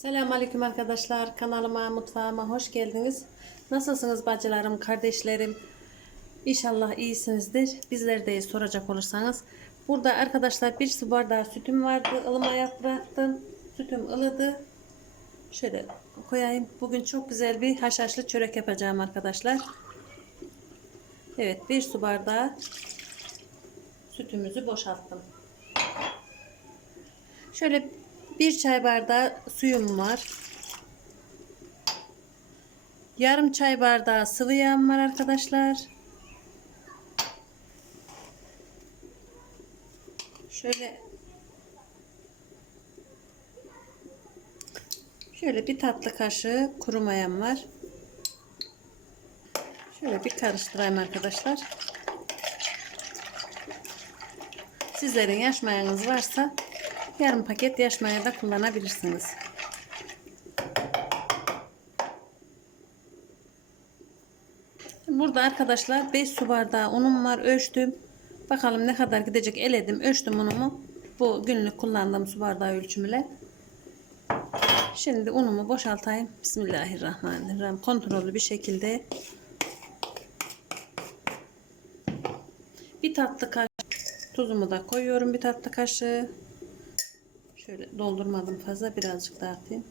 Selamünaleyküm arkadaşlar. Kanalıma, mutfağıma hoş geldiniz. Nasılsınız bacılarım, kardeşlerim? İnşallah iyisinizdir. Bizleri de soracak olursanız. Burada arkadaşlar bir su bardağı sütüm vardı. ılımaya bıraktım. Sütüm ılıdı. Şöyle koyayım. Bugün çok güzel bir haşhaşlı çörek yapacağım arkadaşlar. Evet bir su bardağı sütümüzü boşalttım. Şöyle bir çay bardağı suyum var. Yarım çay bardağı sıvı yağım var arkadaşlar. Şöyle Şöyle bir tatlı kaşığı kuru mayam var. Şöyle bir karıştırayım arkadaşlar. Sizlerin yaş mayanız varsa yarım paket yaş maya da kullanabilirsiniz. Burada arkadaşlar 5 su bardağı unum var. Ölçtüm. Bakalım ne kadar gidecek eledim. Ölçtüm unumu. Bu günlük kullandığım su bardağı ölçümüyle. Şimdi unumu boşaltayım. Bismillahirrahmanirrahim. Kontrollü bir şekilde bir tatlı kaşığı tuzumu da koyuyorum. Bir tatlı kaşığı. Şöyle doldurmadım fazla. Birazcık daha atayım.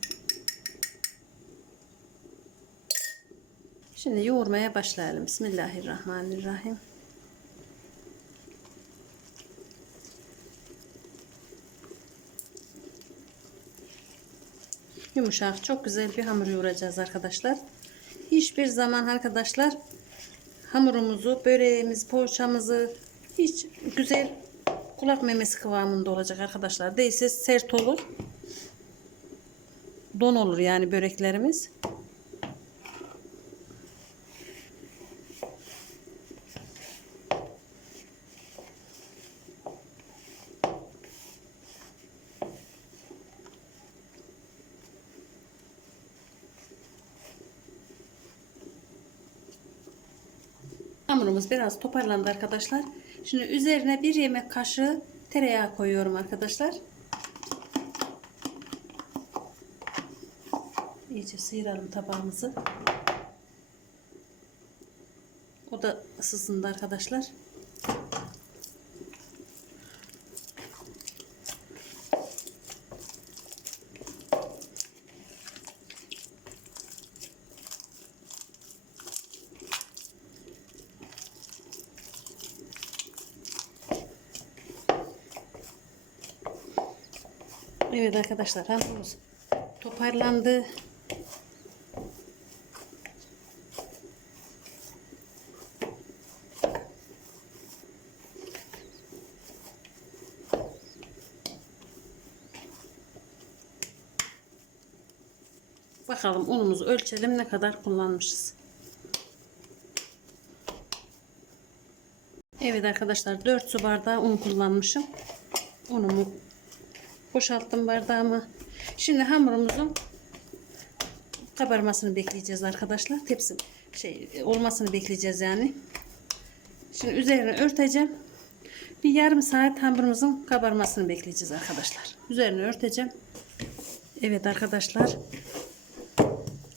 Şimdi yoğurmaya başlayalım. Bismillahirrahmanirrahim. Yumuşak, çok güzel bir hamur yoğuracağız arkadaşlar. Hiçbir zaman arkadaşlar hamurumuzu, böreğimiz, poğaçamızı hiç güzel kulak memesi kıvamında olacak arkadaşlar. Değilse sert olur. Don olur yani böreklerimiz. Hamurumuz biraz toparlandı arkadaşlar. Şimdi üzerine bir yemek kaşığı tereyağı koyuyorum arkadaşlar. İyice sıyıralım tabağımızı. O da ısısında arkadaşlar. Evet arkadaşlar hamurumuz toparlandı. Bakalım unumuzu ölçelim ne kadar kullanmışız. Evet arkadaşlar 4 su bardağı un kullanmışım. Unumu boşalttım bardağımı. Şimdi hamurumuzun kabarmasını bekleyeceğiz arkadaşlar. Tepsi şey olmasını bekleyeceğiz yani. Şimdi üzerine örteceğim. Bir yarım saat hamurumuzun kabarmasını bekleyeceğiz arkadaşlar. Üzerine örteceğim. Evet arkadaşlar.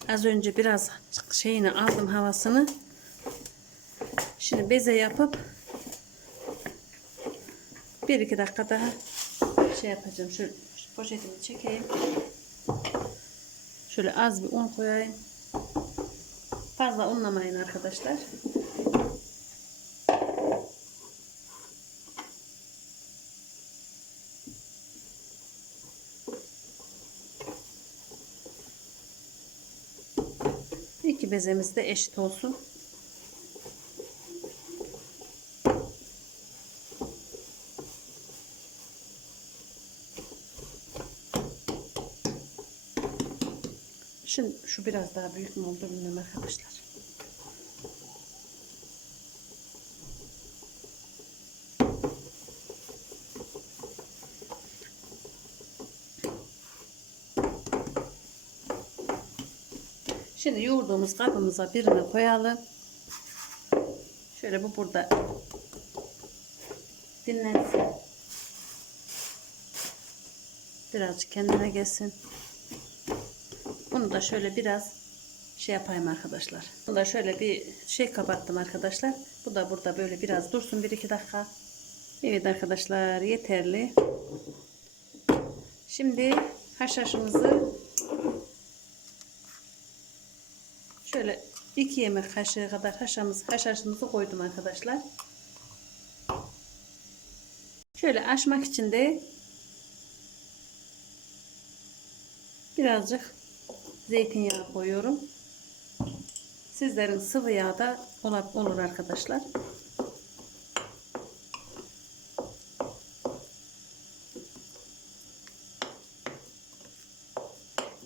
Az önce biraz şeyini aldım havasını. Şimdi beze yapıp bir iki dakika daha şey yapacağım. Şöyle şu poşetimi çekeyim. Şöyle az bir un koyayım. Fazla unlamayın arkadaşlar. İki bezemiz de eşit olsun. Şimdi şu biraz daha büyük mü oldu bilmiyorum arkadaşlar. Şimdi yoğurduğumuz kabımıza birini koyalım. Şöyle bu burada dinlensin. Birazcık kendine gelsin. Bunu da şöyle biraz şey yapayım arkadaşlar. Bunu da şöyle bir şey kapattım arkadaşlar. Bu da burada böyle biraz dursun 1-2 dakika. Evet arkadaşlar yeterli. Şimdi haşhaşımızı şöyle 2 yemek kaşığı kadar haşhaşımızı, haşhaşımızı koydum arkadaşlar. Şöyle açmak için de birazcık zeytinyağı koyuyorum. Sizlerin sıvı yağ da olur arkadaşlar.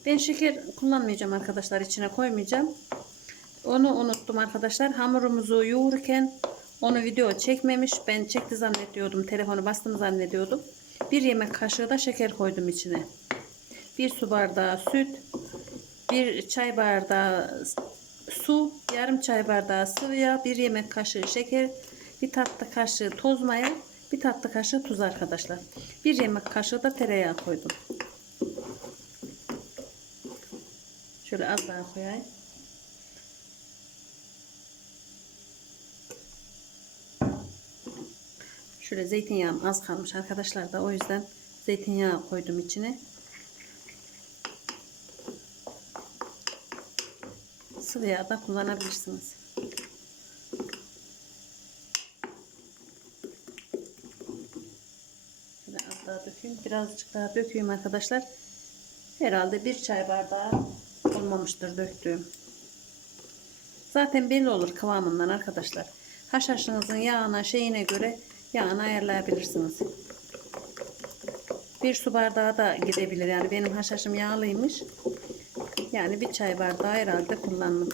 Ben şeker kullanmayacağım arkadaşlar. içine koymayacağım. Onu unuttum arkadaşlar. Hamurumuzu yoğururken onu video çekmemiş. Ben çekti zannediyordum. Telefonu bastım zannediyordum. Bir yemek kaşığı da şeker koydum içine. Bir su bardağı süt. Bir çay bardağı su. Yarım çay bardağı sıvı yağ. Bir yemek kaşığı şeker. Bir tatlı kaşığı toz maya. Bir tatlı kaşığı tuz arkadaşlar. Bir yemek kaşığı da tereyağı koydum. Şöyle az daha koyayım. Şöyle zeytinyağım az kalmış arkadaşlar da o yüzden zeytinyağı koydum içine. Sıvı yağ da kullanabilirsiniz. Şöyle az daha dökeyim. Birazcık daha dökeyim arkadaşlar. Herhalde bir çay bardağı olmamıştır döktüğüm. Zaten belli olur kıvamından arkadaşlar. Haşhaşınızın yağına şeyine göre yağını ayarlayabilirsiniz. Bir su bardağı da gidebilir. Yani benim haşhaşım yağlıymış. Yani bir çay bardağı herhalde kullandım.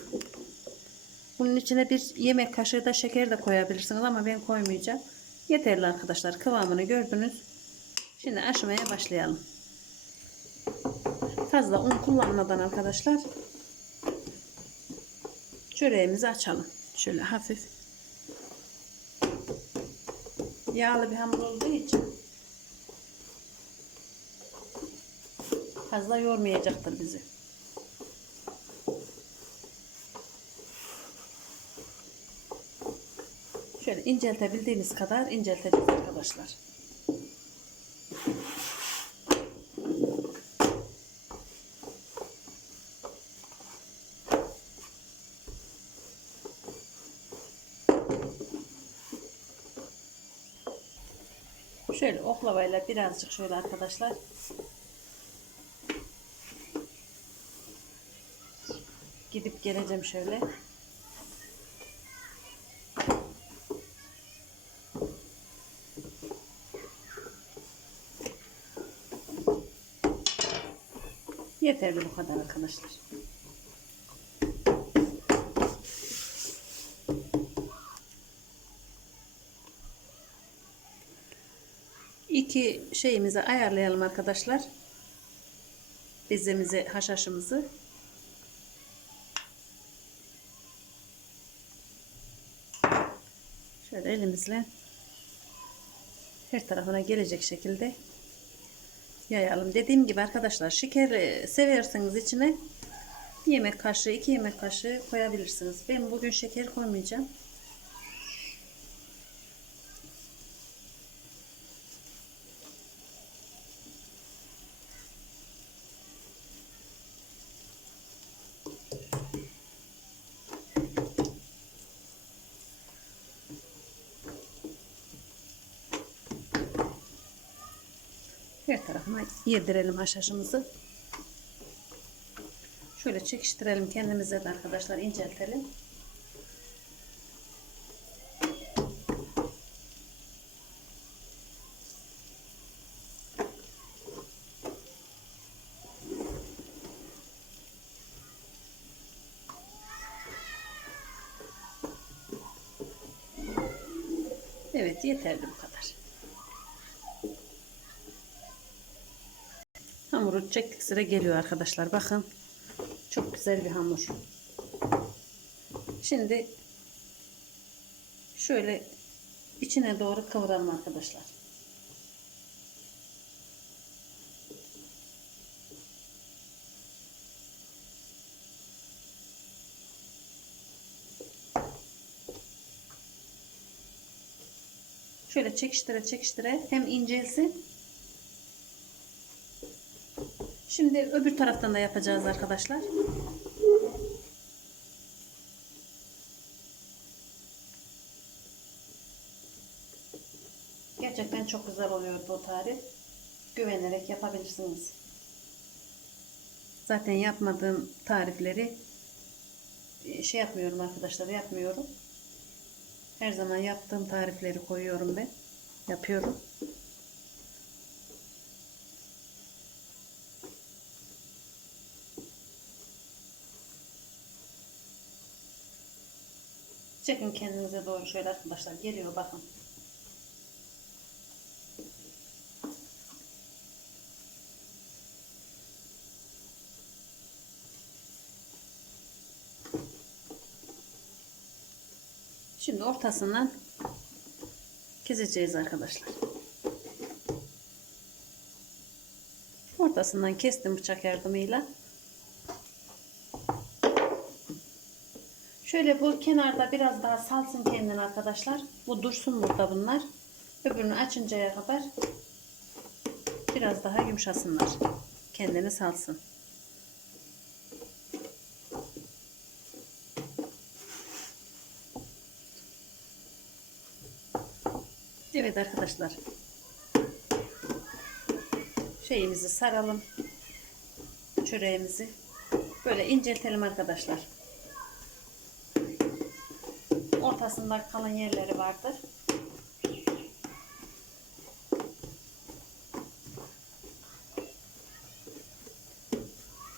Bunun içine bir yemek kaşığı da şeker de koyabilirsiniz ama ben koymayacağım. Yeterli arkadaşlar. Kıvamını gördünüz. Şimdi aşamaya başlayalım. Fazla un kullanmadan arkadaşlar çöreğimizi açalım. Şöyle hafif yağlı bir hamur olduğu için fazla yormayacaktır bizi. Şöyle inceltebildiğiniz kadar incelteceğiz arkadaşlar. Şöyle oklavayla birazcık şöyle arkadaşlar gidip geleceğim şöyle. Yeterli bu kadar arkadaşlar. İki şeyimizi ayarlayalım arkadaşlar. Bezemizi, haşhaşımızı. Şöyle elimizle her tarafına gelecek şekilde yayalım. Dediğim gibi arkadaşlar şeker e, severseniz içine bir yemek kaşığı, iki yemek kaşığı koyabilirsiniz. Ben bugün şeker koymayacağım. Her tarafına yedirelim haşhaşımızı. Şöyle çekiştirelim kendimize de arkadaşlar inceltelim. Evet yeterli bu hamuru çektik sıra geliyor arkadaşlar. Bakın çok güzel bir hamur. Şimdi şöyle içine doğru kıvıralım arkadaşlar. Şöyle çekiştire çekiştire hem incelsin Şimdi öbür taraftan da yapacağız arkadaşlar. Gerçekten çok güzel oluyor bu tarif. Güvenerek yapabilirsiniz. Zaten yapmadığım tarifleri e, şey yapmıyorum arkadaşlar yapmıyorum. Her zaman yaptığım tarifleri koyuyorum ben. Yapıyorum. Çekin kendinize doğru şöyle arkadaşlar. Geliyor bakın. Şimdi ortasından keseceğiz arkadaşlar. Ortasından kestim bıçak yardımıyla. Şöyle bu kenarda biraz daha salsın kendini arkadaşlar. Bu dursun burada bunlar. Öbürünü açıncaya kadar biraz daha yumuşasınlar. Kendini salsın. Evet arkadaşlar. Şeyimizi saralım. Çöreğimizi. Böyle inceltelim arkadaşlar. Ortasında kalın yerleri vardır.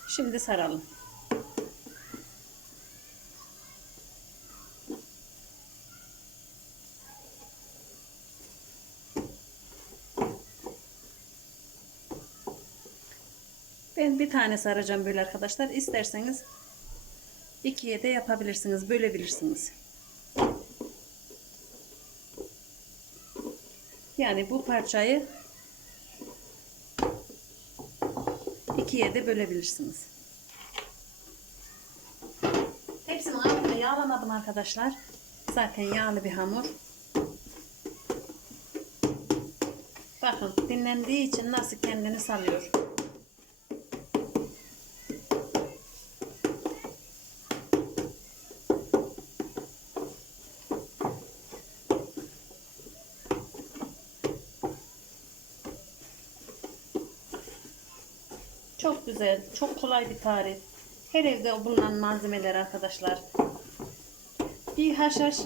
Şimdi saralım. Ben bir tane saracağım böyle arkadaşlar. İsterseniz ikiye de yapabilirsiniz. Bölebilirsiniz. Yani bu parçayı ikiye de bölebilirsiniz. Hepsini aynı yağlamadım arkadaşlar. Zaten yağlı bir hamur. Bakın dinlendiği için nasıl kendini salıyor. Çok güzel, çok kolay bir tarif. Her evde bulunan malzemeler arkadaşlar. Bir haşhaş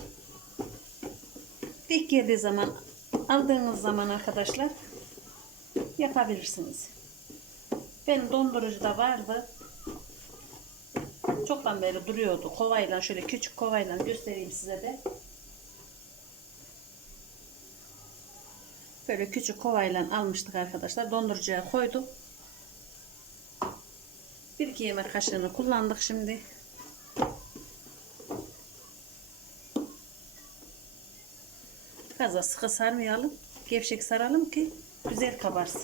dik geldiği zaman aldığınız zaman arkadaşlar yapabilirsiniz. Ben dondurucuda vardı. Çoktan beri duruyordu. Kovayla şöyle küçük kovayla göstereyim size de. Böyle küçük kovayla almıştık arkadaşlar. Dondurucuya koydum. Bir iki yemek kaşığını kullandık şimdi. Fazla sıkı sarmayalım. Gevşek saralım ki güzel kabarsın.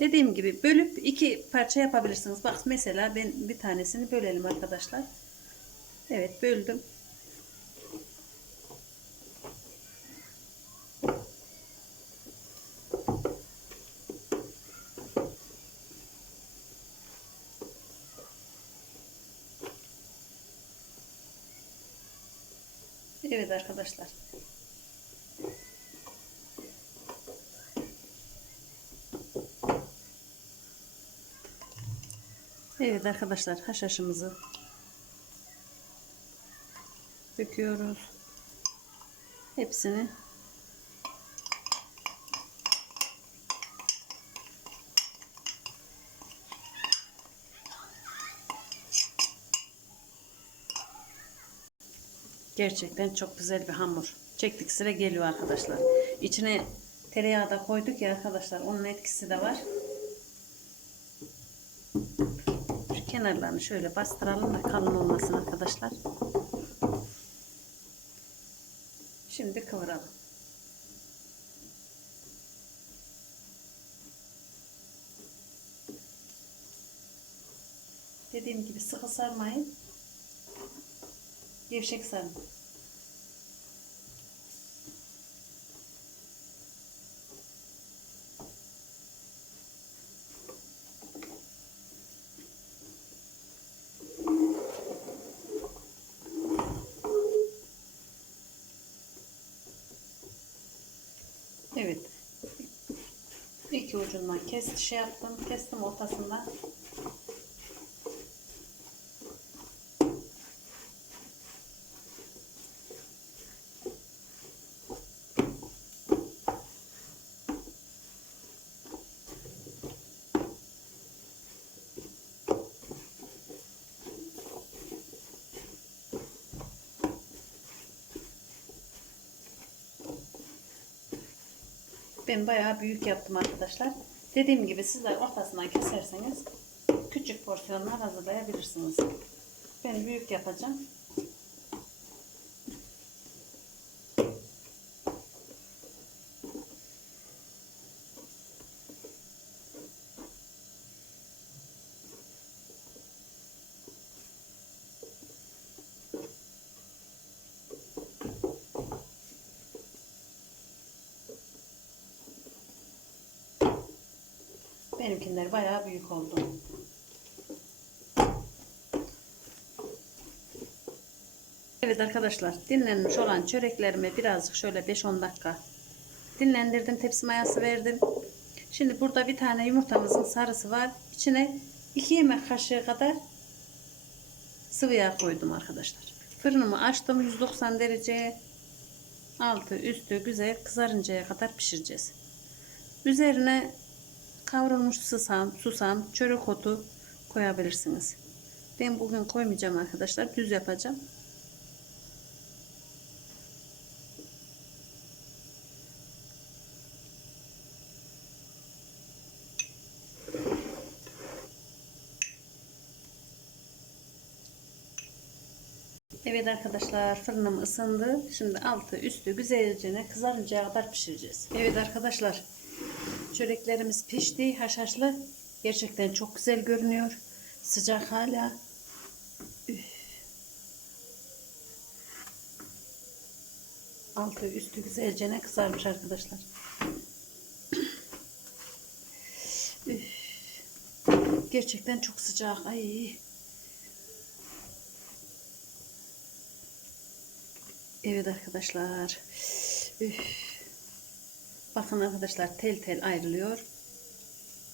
Dediğim gibi bölüp iki parça yapabilirsiniz. Bak mesela ben bir tanesini bölelim arkadaşlar. Evet böldüm. Evet arkadaşlar. Evet arkadaşlar haşhaşımızı döküyoruz. Hepsini Gerçekten çok güzel bir hamur. Çektik sıra geliyor arkadaşlar. İçine tereyağı da koyduk ya arkadaşlar. Onun etkisi de var. Şu kenarlarını şöyle bastıralım da kalın olmasın arkadaşlar. Şimdi kıvıralım. Dediğim gibi sıkı sarmayın. Gevşek sarın. Evet. İki ucundan kes şey yaptım. Kestim ortasından. Ben bayağı büyük yaptım arkadaşlar. Dediğim gibi sizler ortasından keserseniz küçük porsiyonlar hazırlayabilirsiniz. Ben büyük yapacağım. Benimkiler bayağı büyük oldu. Evet arkadaşlar dinlenmiş olan çöreklerimi birazcık şöyle 5-10 dakika dinlendirdim. Tepsi mayası verdim. Şimdi burada bir tane yumurtamızın sarısı var. İçine 2 yemek kaşığı kadar sıvı yağ koydum arkadaşlar. Fırınımı açtım 190 dereceye. Altı üstü güzel kızarıncaya kadar pişireceğiz. Üzerine kavrulmuş susam, susam, çörek otu koyabilirsiniz. Ben bugün koymayacağım arkadaşlar. Düz yapacağım. Evet arkadaşlar fırınım ısındı. Şimdi altı üstü güzelce kızarıncaya kadar pişireceğiz. Evet arkadaşlar çöreklerimiz pişti haşhaşlı. Gerçekten çok güzel görünüyor. Sıcak hala. Üf. Altı üstü güzelce kızarmış arkadaşlar. Üf. Gerçekten çok sıcak. Ay. Evet arkadaşlar. Üf. Bakın arkadaşlar tel tel ayrılıyor.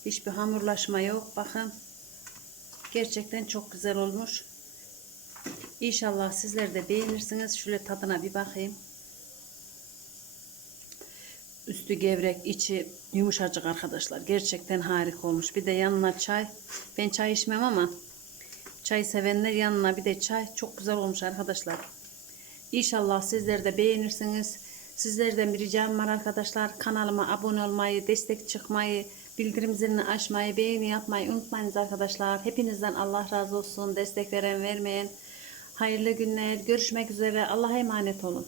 Hiçbir hamurlaşma yok. Bakın. Gerçekten çok güzel olmuş. İnşallah sizler de beğenirsiniz. Şöyle tadına bir bakayım. Üstü gevrek, içi yumuşacık arkadaşlar. Gerçekten harika olmuş. Bir de yanına çay. Ben çay içmem ama çay sevenler yanına bir de çay. Çok güzel olmuş arkadaşlar. İnşallah sizler de beğenirsiniz. Sizlerden bir ricam var arkadaşlar. Kanalıma abone olmayı, destek çıkmayı, bildirim zilini açmayı, beğeni yapmayı unutmayınız arkadaşlar. Hepinizden Allah razı olsun. Destek veren vermeyen. Hayırlı günler. Görüşmek üzere. Allah'a emanet olun.